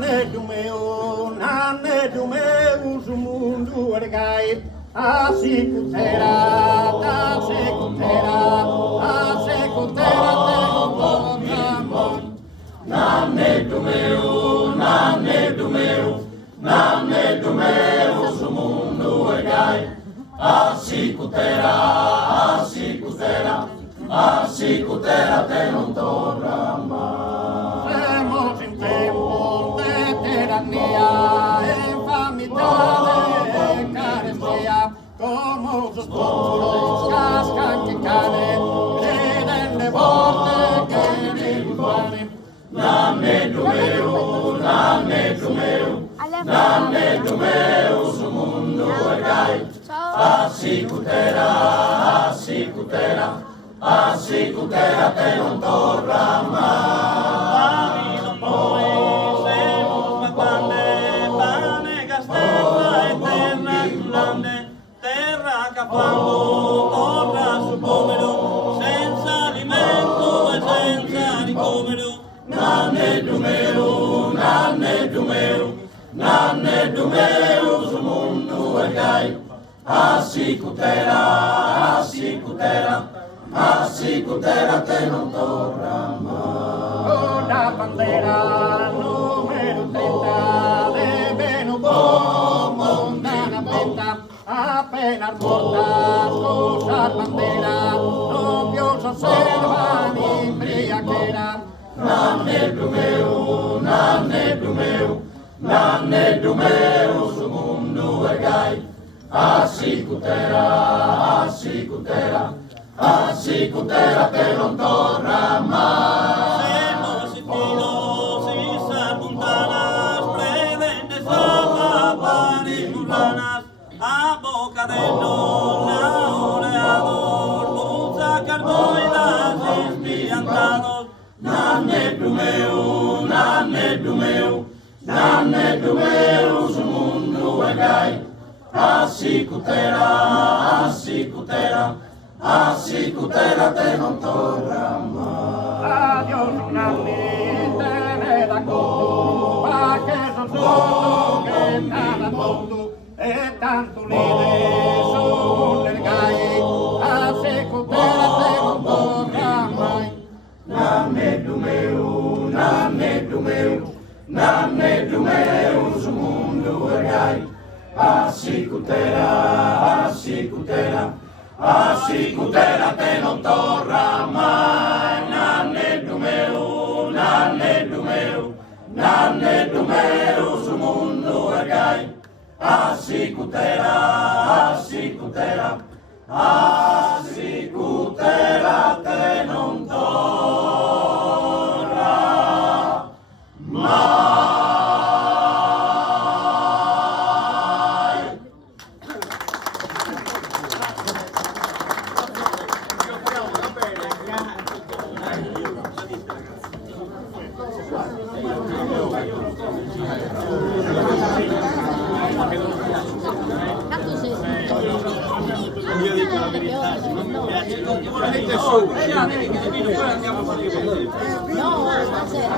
nane do meu, o mundo ergai, a secutera, a secutera, a secutera, nane do meu, nane do meu, nane do meu, o mundo ergai, a secutera, a secutera, a secutera te non torna mai. Siamo in tempo di tirannia, infamità e carestia, come uso sporo, casca che cade, e delle volte che mi guardi. Nane do meu, nane do meu, nane do meu, su mundo ergai, a secutera, a secutera, a secutera te non torna mai. Poi semos mapande, pane castella e terra grande, terra capando, torna sul povero, senza alimento e senza ricovero. Nane do meu, nane do meu, nane do meu, su mundo ergai, a secutera, a secutera, a secutera te non torna mai. Una bandera numero 30 de Benubò, mondana penta, appena morta, scusar bandera, non più s'osserva ni briaquera. Nane do meu, nane do meu, nane do meu, su mundo ergai, a secutera, a secutera, a secutera te non torna mai. Semos estilos y sarpuntanas, preventes a panis mulanas, a boca de no laureados, musa carboidas espiantados. Nane do meu, nane do meu, nane do meu, su mundo ergai, a secutera, a secutera, a secutera te non torna mai. Adiós, nane, te da conto, pa che son solo che nada tonto, e tanto lide su mundo ergai, a secutera te non torna mai. Nane do meu, nane do meu, nane do meu, su mundo ergai, a secutera, a secutera, a secutera te non torna mai. Nane do meu, nane do meu, nane do meu, su mundo ergai, a secutera, a secutera, a secutera te non torna mai. Io dico la verità, No, stasera.